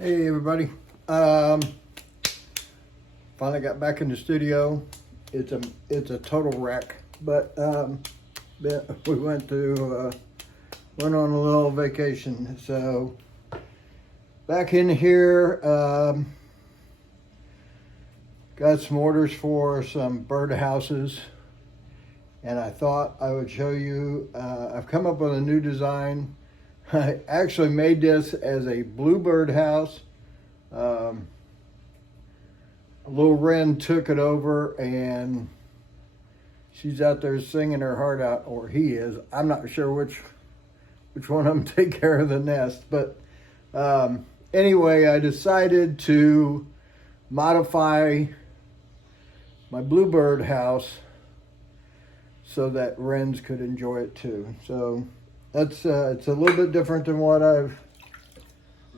Hey everybody. Finally got back in the studio. It's a total wreck, but we went on a little vacation. So back in here, got some orders for some bird houses, and I thought I would show you. I've come up with a new design. I actually made this as a bluebird house. Little Wren took it over and she's out there singing her heart out, or he is. I'm not sure which one of them take care of the nest. But anyway, I decided to modify my bluebird house so that wrens could enjoy it too. So that's it's a little bit different than what I've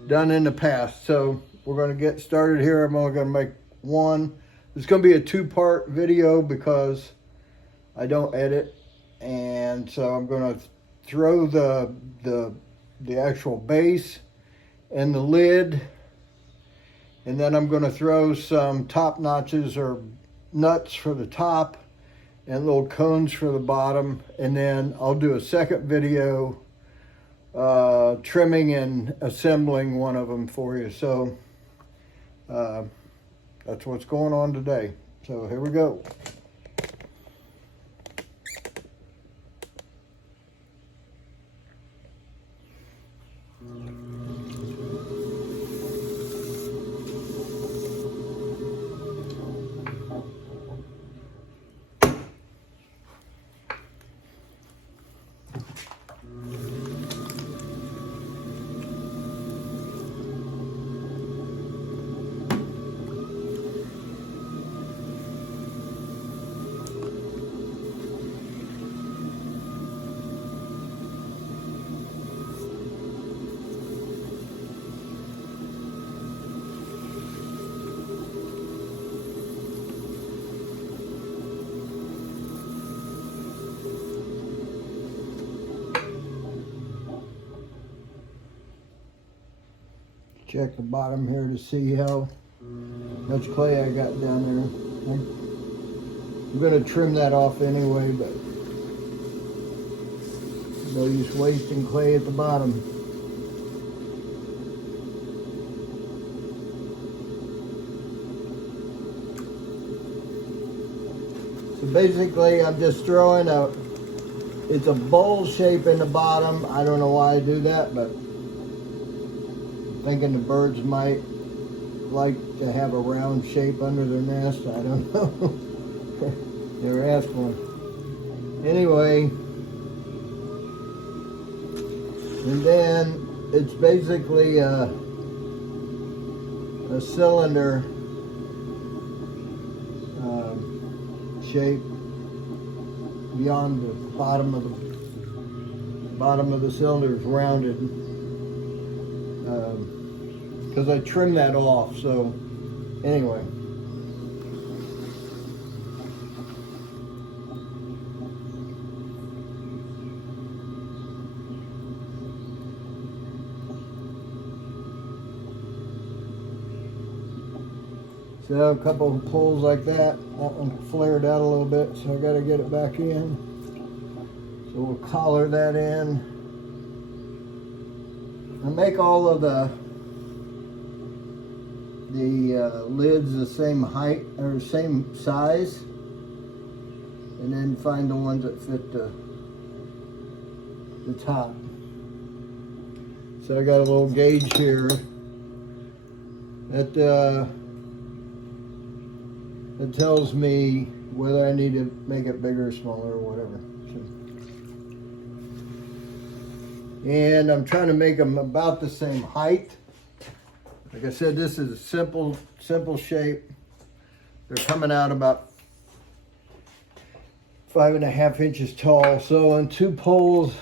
done in the past. So we're going to get started here. I'm only going to make one. It's going to be a two-part video because I don't edit, and so I'm going to throw the actual base and the lid, and then I'm going to throw some top notches or nuts for the top and little cones for the bottom, and then I'll do a second video trimming and assembling one of them for you. So that's what's going on today. So here we go. Check the bottom here to see how much clay I got down there. I'm going to trim that off anyway, but no use wasting clay at the bottom. So basically I'm just throwing it's a bowl shape in the bottom. I don't know why I do that, but thinking the birds might like to have a round shape under their nest. I don't know. Never asked one. Anyway, and then it's basically a cylinder shape beyond the bottom of the cylinder is rounded. Because I trimmed that off. So anyway, so a couple of pulls like that. That one flared out a little bit, so I got to get it back in. So we'll collar that in. I make all of the lids the same height or same size, and then find the ones that fit the top. So I got a little gauge here that tells me whether I need to make it bigger or smaller or whatever. So, and I'm trying to make them about the same height. Like I said, this is a simple shape. They're coming out about 5.5 inches tall. So on 2 poles,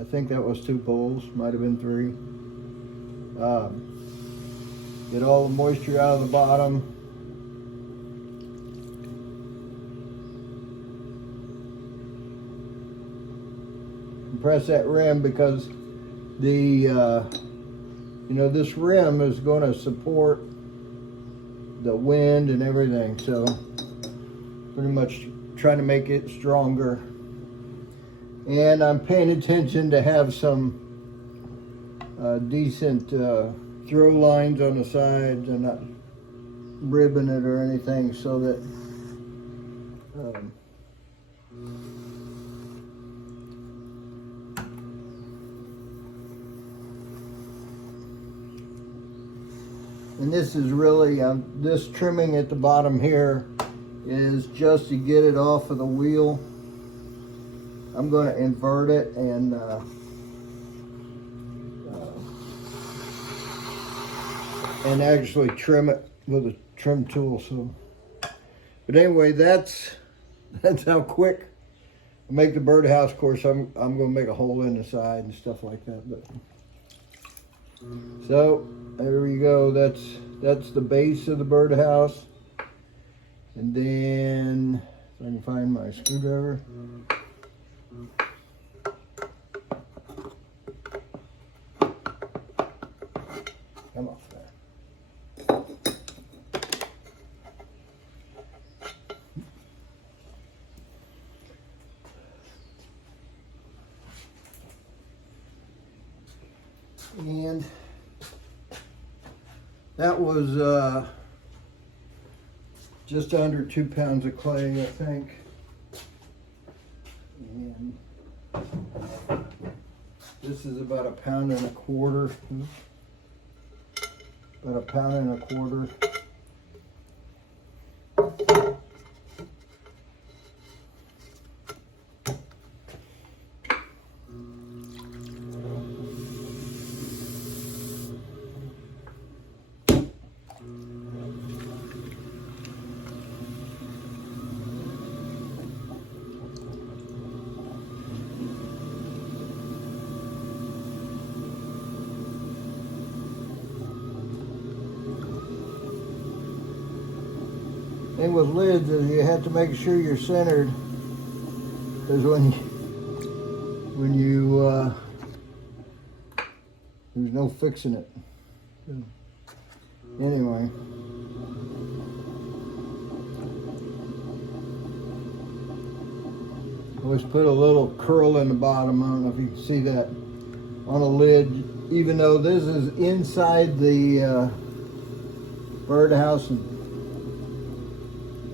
I think that was 2 poles, might have been 3. Get all the moisture out of the bottom. Press that rim because the you know, this rim is going to support the wind and everything, so pretty much trying to make it stronger. And I'm paying attention to have some decent throw lines on the sides and not ribbing it or anything, so that and this is really, this trimming at the bottom here is just to get it off of the wheel. I'm going to invert it and actually trim it with a trim tool. So, but anyway, that's how quick I make the birdhouse. Of course, I'm going to make a hole in the side and stuff like that. But so there we go. That's the base of the birdhouse. And then if I can find my screwdriver. Come off there. And that was just under 2 pounds of clay, I think. And this is about 1.25 pounds. About 1.25 pounds. Thing with lids is you have to make sure you're centered, because when you there's no fixing it. Anyway, always put a little curl in the bottom. I don't know if you can see that on a lid, even though this is inside the birdhouse, and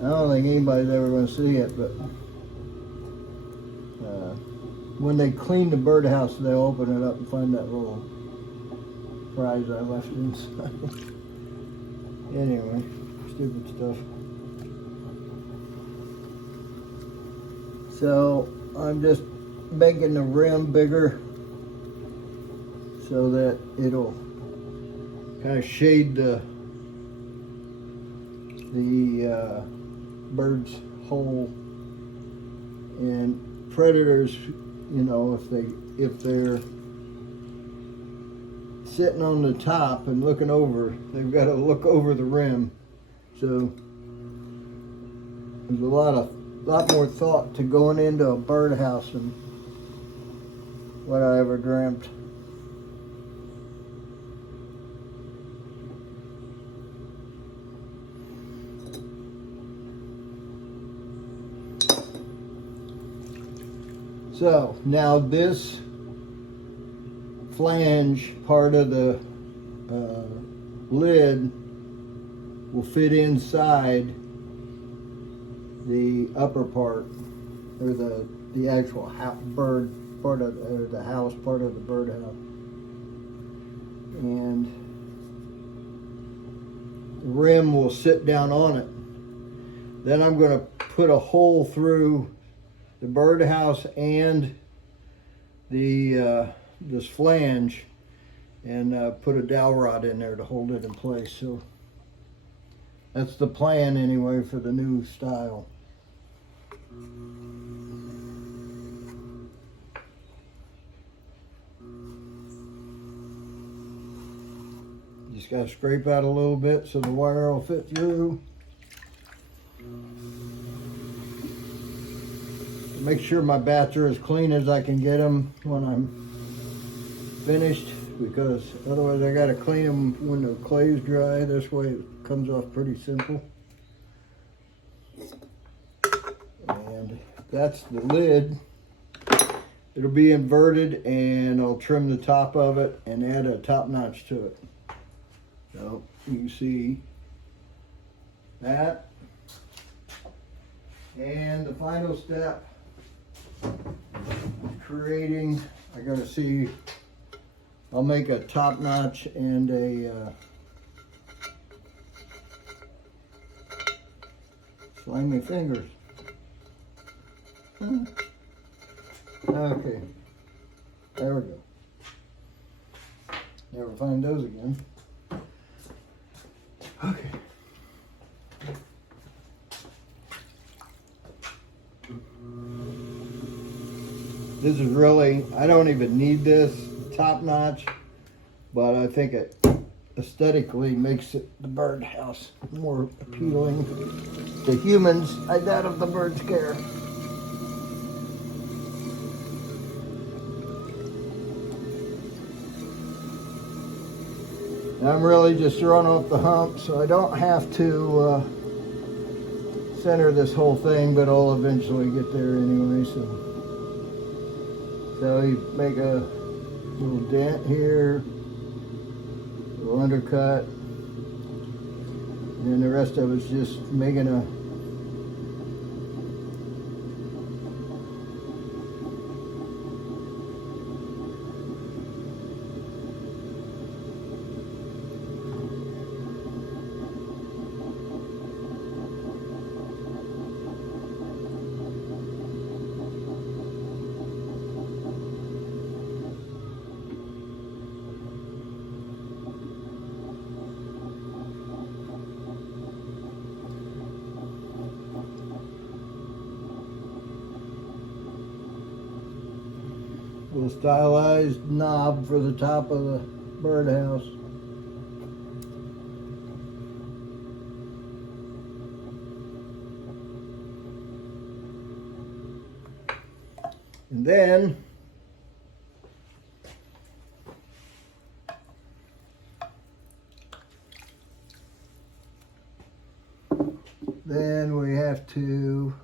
I don't think anybody's ever going to see it, but when they clean the birdhouse, they'll open it up and find that little prize I left inside. Anyway, stupid stuff. So I'm just making the rim bigger so that it'll kind of shade the bird's hole. And predators, you know, if they're sitting on the top and looking over, they've got to look over the rim. So there's a lot more thought to going into a birdhouse than what I ever dreamt. So now this flange part of the lid will fit inside the upper part, or the actual bird part of, or the house part of the birdhouse. And the rim will sit down on it. Then I'm going to put a hole through the birdhouse and this flange, and put a dowel rod in there to hold it in place. So that's the plan anyway for the new style. Just got to scrape out a little bit so the wire will fit through. Make sure my bats are as clean as I can get them when I'm finished. because otherwise I got to clean them when the clay's dry. This way it comes off pretty simple. And that's the lid. It'll be inverted, and I'll trim the top of it and add a top notch to it. So you can see that. And the final step, creating, I gotta see, I'll make a top notch and a slimy fingers. Okay, there we go. Never find those again. Okay. This is really, I don't even need this top notch, but I think it aesthetically makes it, the birdhouse more appealing to humans. I doubt if the birds care. And I'm really just throwing off the hump, so I don't have to center this whole thing, but I'll eventually get there anyway. So you make a little dent here, a little undercut, and then the rest of it's just making a little stylized knob for the top of the birdhouse. And then we have to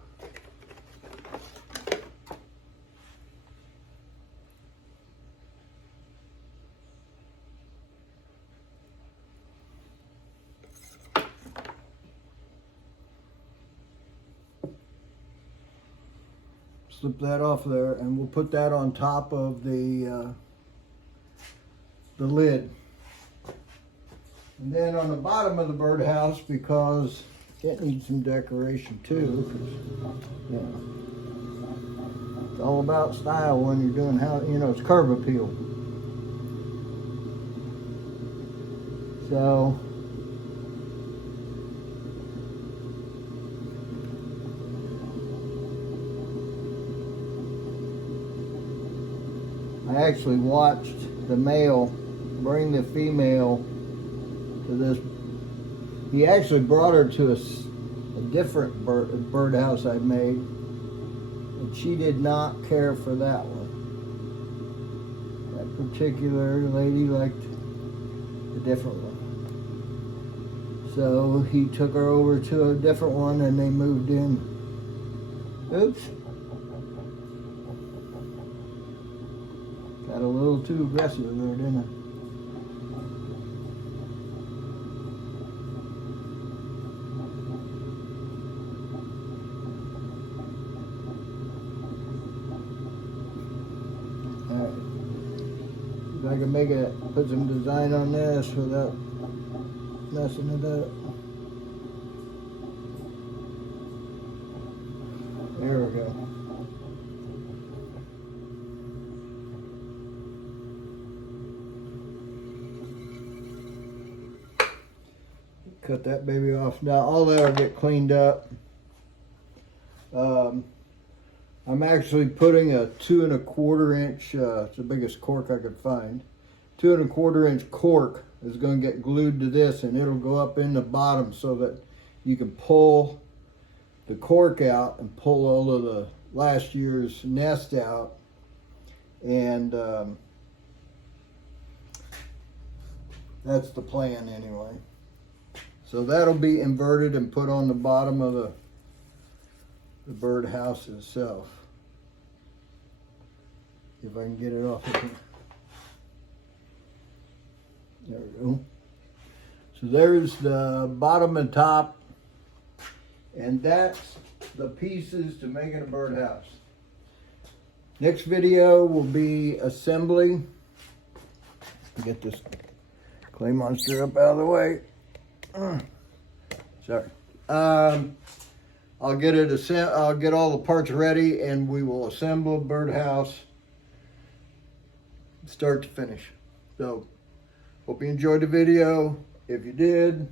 slip that off there, and we'll put that on top of the lid. And then on the bottom of the birdhouse, because it needs some decoration too, 'cause, you know, it's all about style when you're doing how, you know, it's curb appeal. So I actually watched the male bring the female to this. He actually brought her to a different birdhouse I made, and she did not care for that one. That particular lady liked a different one. So he took her over to a different one, and they moved in. Oops. Got a little too aggressive there, didn't I? Alright. If I can make it, put some design on this without messing it up. There we go. Cut that baby off. Now all that will get cleaned up. I'm actually putting a 2 1/4 inch, it's the biggest cork I could find. 2 1/4 inch cork is going to get glued to this, and it'll go up in the bottom so that you can pull the cork out and pull all of the last year's nest out. And That's the plan anyway. So that'll be inverted and put on the bottom of the birdhouse itself. If I can get it off of here. There we go. So there's the bottom and top, and that's the pieces to making a birdhouse. Next video will be assembly. Get this clay monster up out of the way. Sorry. I'll get all the parts ready, and we will assemble a birdhouse start to finish. So hope you enjoyed the video. If you did,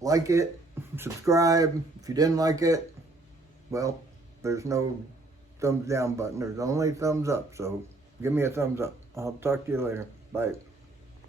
like it, subscribe. If you didn't like it, well, there's no thumbs down button. There's only thumbs up. So give me a thumbs up. I'll talk to you later. Bye.